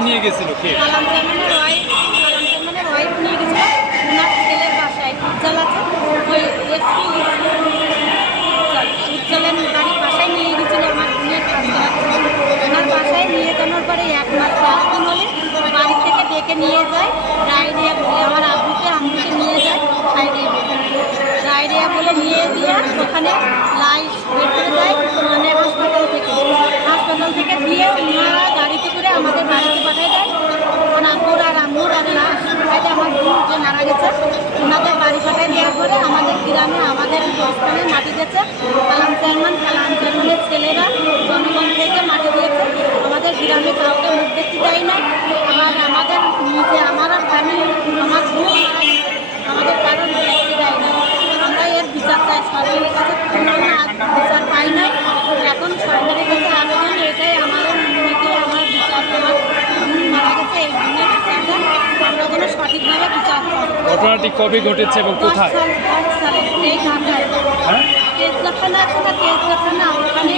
নিয়ে গেছিল, কে? নিয়ে যায়, ডায়রিয়া বলে, আমার আব্বুকে আম্মুকে নিয়ে যায় ডায়রিয়া বলে ডায়রিয়া বলে নিয়ে দিয়ে ওখানে লাইশ বের করে দেয় মানে হাসপাতাল থেকে হাসপাতাল থেকে দিয়ে ওনারা গাড়িতে করে আমাদের বাড়িতে পাঠিয়ে দেয় আমার আব্বুর আর আম্মুর আর লাশ পাঠিয়ে দেয় আমার বোন যে মারা গেছে ওনাদের বাড়ি পাঠিয়ে দেওয়ার পরে আমাদের গ্রামে আমাদের দিয়েছে। কালাম চেয়ারম্যান কালাম চেয়ারম্যানের ছেলেরা জনগণ থেকে মাটি দিয়েছে আমাদের গ্রামে কাউকে মুখ দেখতে দেয় না আর আমাদের নিজে আমার ফ্যামিলি আমার গেছে আমাদের কারণ দেখতে দেয় না আমরা এর বিচার চাই সরকারের কাছে বিচার পাই নাই। এখন সরকারের কাছে আবেদন এটাই আমাদের নিজে আমার বিচার আমার মারা গেছে এই আমরা যেন সঠিকভাবে বিচার ঘটনাটি কবে ঘটেছে এবং কোথায়? এই ঢাকায়। তখন মানে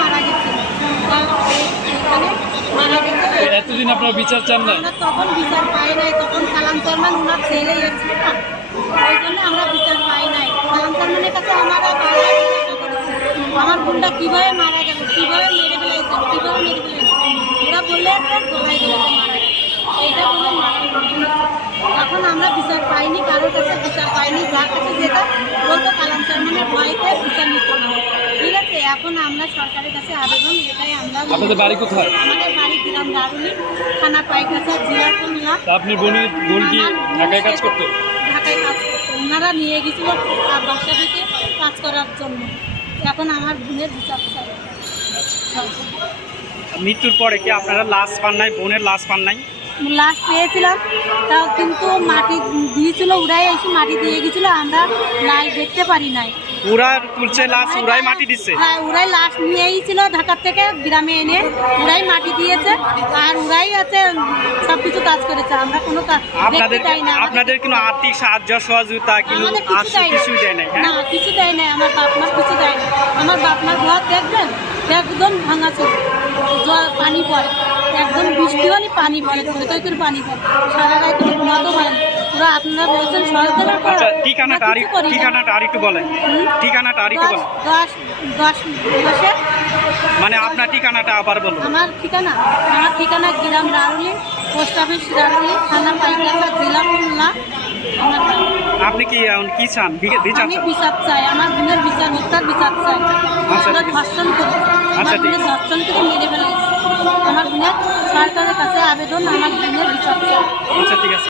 মারা গেছে মারা গেছে এতদিন আপনারা বিচার চান না তখন বিচার পাই নাই, তখন কালাম চেয়ারম্যান ওনার ছেলে এসেছিল না? ওই জন্য আমরা বিচার পাই নাই। কালাম চেয়ারম্যানের কাছে আমরা আমার বোনটা কীভাবে মারা গেল, কীভাবে মেরে ফেলেছে মেরে ফেলেছে ওরা বললে স্যার দোলাই দিলে মারা এইটা বলে মারা গেছে এখন আমরা বিচার পাইনি কারোর কাছে বিচার পাইনি যার কাছে যেটা বলতো কালাম চেয়ারম্যানের ভয়তে বিচার নিত না ঠিক আছে এখন আমরা সরকারের কাছে আবেদন এটাই আমরা আপনাদের বাড়ি কোথায়? আমাদের বাড়ি গ্রাম দারুলি থানা পাইকাছা জেলা খুলনা আপনি বোন বোন কি ঢাকায় কাজ করতো ঢাকায় কাজ করতো ওনারা নিয়ে গেছিল আর বাসা থেকে কাজ করার জন্য। এখন আমার বোনের বিচার চাই মৃত্যুর পরে কি আপনারা লাশ পান নাই? বোনের লাশ পান নাই? লাশ পেয়েছিলাম। তাও কিন্তু মাটি দিয়েছিল উড়াই এসে মাটি দিয়ে গেছিল। আমরা লাশ দেখতে পারি নাই। উড়া তুলছে লাশ উড়াই মাটি দিচ্ছে হ্যাঁ উড়াই লাশ নিয়েই ছিল ঢাকার থেকে গ্রামে এনে। উড়াই মাটি দিয়েছে। আর উড়াই আছে সব কিছু কাজ করেছে। আমরা কোনো কাজ আপনাদের না। আপনাদের কোনো আর্থিক সাহায্য সহযোগিতা কিছু আসু দেয় না। নাই না হ্যাঁ কিছু দেয় নাই। আমার বাপ মার কিছু দেয় না আমার বাপ মার ঘর দেখবেন? একদম ভাঙা ছিল জল পানি পড়ে। একদম বৃষ্টি হলে পানি পড়ে ধরে করে পানি পড়ে। সারা রাত ঘুমাতেও পারে পুরো আপনারা বলছেন সরকারের আচ্ছা ঠিকানাটা আর ঠিকানাটা আর একটু বলেন। ঠিকানাটা আর একটু বলেন। দশ দশ মাসে মানে আপনার ঠিকানাটা আবার বলুন। আমার ঠিকানা। আমার ঠিকানা গ্রাম রারুলি পোস্ট অফিস রারুলি থানা পাইকাছা জেলা খুলনা। আমার। আপনি কি কি চান? বিচার আমি বিচার চাই আমার বোনের বিচার হত্যার বিচার চাই। আচ্ছা, আমরা ধর্ষণ করি আমার আচ্ছা, বোনের ধর্ষণ করে মেরে ফেলেছে। আমার বোনের সরকারের কাছে আবেদন আমার বোনের বিচার চাই। আচ্ছা ঠিক আছে।